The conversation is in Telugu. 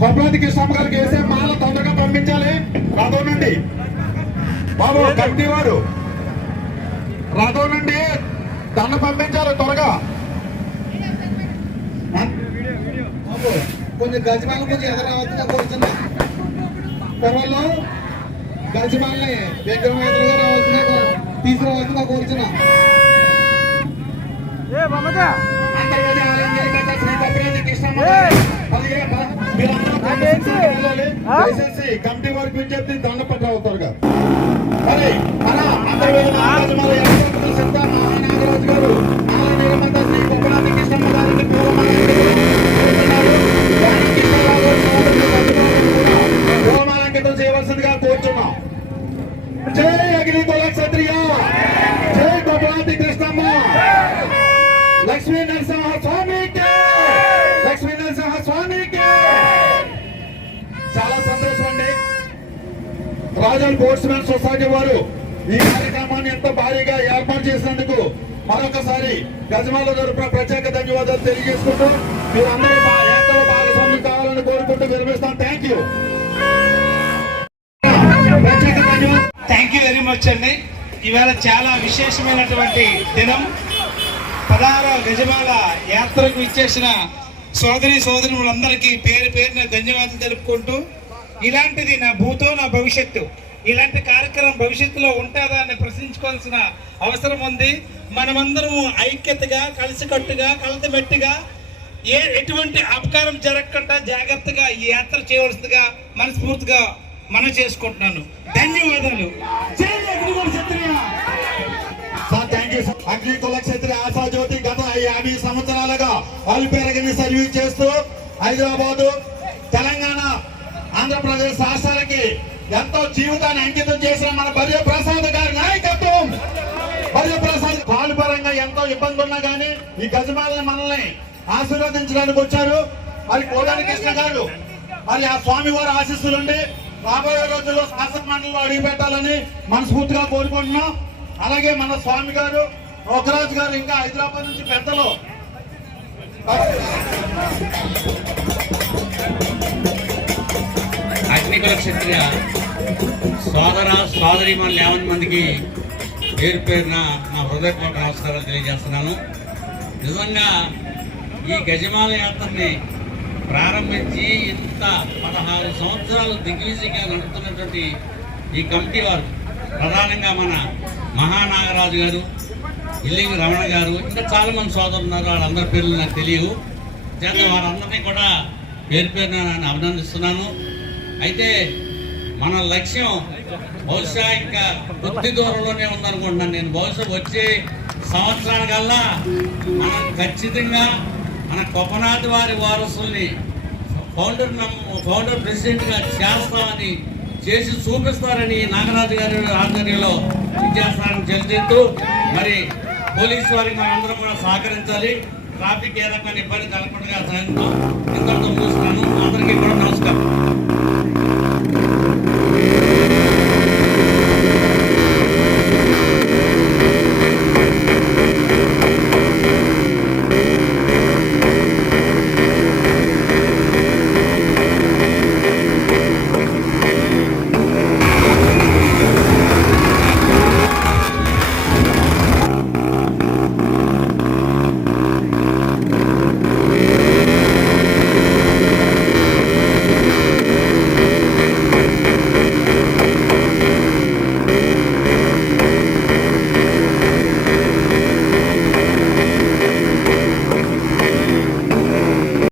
కొబ్బరి కృష్ణమ్మ గారికి వేసే మాల తొందరగా పంపించాలి రథం నుండి. బాబు కమిటీ వారు రథం నుండి దండ పంపించాలి త్వరగా. కొంచెం గజమాల కొంచెం ఎదురవచ్చుగా కూర్చున్నా, పొరల్లో గజమాలని విగ్రహం ఎదురుగా రావాల్సిన తీసుకురావచ్చుగా కూర్చున్నా. కమిటీ వారికి విజ్ఞప్తి దండ పట్ల అవుతారుగా. మరి మన మహానాగరాజు గారు శ్రీ గొప్పనాథ కృష్ణమ్మ గారిని పూర్వమాలంకితం చేయవలసిందిగా కోరుచున్నాం. జై అగ్ని కుల క్షత్రియ, జై గొప్పనాథ కృష్ణమ్మ, లక్ష్మీ నరసింహ స్వామికి, లక్ష్మీ నరసింహ స్వామికి. చాలా సంతోషం అండి. రాజల్ స్పోర్ట్స్మెన్ సొసైటీ వారు ఈ కార్యక్రమాన్ని ఎంతో భారీగా ఏర్పాటు చేసినందుకు మరొకసారి గజమాల తరపున ప్రత్యేక ధన్యవాదాలు తెలియజేసుకుంటూ మీరందరూ ఏకలో భాగస్వామ్యం కావాలని కోరుకుంటూ విరమిస్తాం. థ్యాంక్ యూ, ప్రత్యేక ధన్యవాదాలు. థ్యాంక్ యూ వెరీ మచ్ అండి. ఇవాళ చాలా విశేషమైనటువంటి దినం. 16వ గజమాల యాత్రకు ఇచ్చేసిన సోదరులందరికీ పేరు పేరున ధన్యవాదాలు తెలుపుకుంటూ, ఇలాంటిది నా భూతో నా భవిష్యత్తు, ఇలాంటి కార్యక్రమం భవిష్యత్తులో ఉంటుందా అని ప్రశ్నించుకోవాల్సిన అవసరం ఉంది. మనమందరము ఐక్యతగా, కలిసికట్టుగా, కలతమెట్టుగా ఎటువంటి అపకారం జరగకుండా జాగ్రత్తగా ఈ యాత్ర చేయవలసిందిగా మనస్ఫూర్తిగా మనం చేసుకుంటున్నాను. ధన్యవాదాలు. అగ్ని కుల క్షత్రియ ఆశాజ్యోతి గత 50 సంవత్సరాలుగా అల్పెరగని సర్వీస్ చేస్తూ హైదరాబాదు, తెలంగాణ, ఆంధ్రప్రదేశ్ రాష్ట్రాలకి ఎంతో జీవితాన్ని అంకితం చేసిన మన భర్య ప్రసాద్ గారి నాయకత్వం. భర్య ప్రసాద్ కాలుపరంగా ఎంతో ఇబ్బంది ఉన్నా కానీ ఈ గజమాలని మనల్ని ఆశీర్వదించడానికి వచ్చారు. మరి కోదాని కృష్ణ గారు మరి ఆ స్వామి వారి ఆశీస్సులుండి రాబోయే రోజుల్లో శాసన మండలిలో అడిగి పెట్టాలని మనస్ఫూర్తిగా కోరుకుంటున్నాం. అలాగే మన స్వామి గారు ఒకరాజు గారు ఇంకా హైదరాబాద్ నుంచి పెద్దలు అగ్నికుల క్షత్రియ సోదర సోదరీమణులు 50 మందికి పేరు పేరున నా హృదయపూర్వక నమస్కారాలు తెలియజేస్తున్నాను. నిజంగా ఈ గజమాల యాత్రని ప్రారంభించి ఇంత 16 సంవత్సరాలు దిగ్విజయంగా నడుపుతున్నటువంటి ఈ కమిటీ వారు, ప్రధానంగా మన మహానాగరాజు గారు, ఇల్లింగి రమణ గారు, ఇంకా చాలా మంది సోదరులు ఉన్నారు. వాళ్ళందరి పేర్లు నాకు తెలియవు. చేత వారందరినీ కూడా పేరు పేరున నేను అభినందిస్తున్నాను. అయితే మన లక్ష్యం బహుశా ఇంకా కొద్ది దూరంలోనే ఉందనుకుంటున్నాను నేను. బహుశా వచ్చే సంవత్సరానికల్లా మనం ఖచ్చితంగా మన కొప్పనాథ్ వారి వారసుల్ని ఫౌండర్ ప్రెసిడెంట్గా చేస్తామని, చేసి చూపిస్తారని నాగరాజు గారి ఆధ్వర్యంలో చేస్తారని చెల్లిస్తూ, మరి పోలీసు వారికి మనందరం కూడా సహకరించాలి. ట్రాఫిక్ ఏ రకమైన ఇబ్బంది కలగకుండా ఇంతటితో చూస్తున్నాను.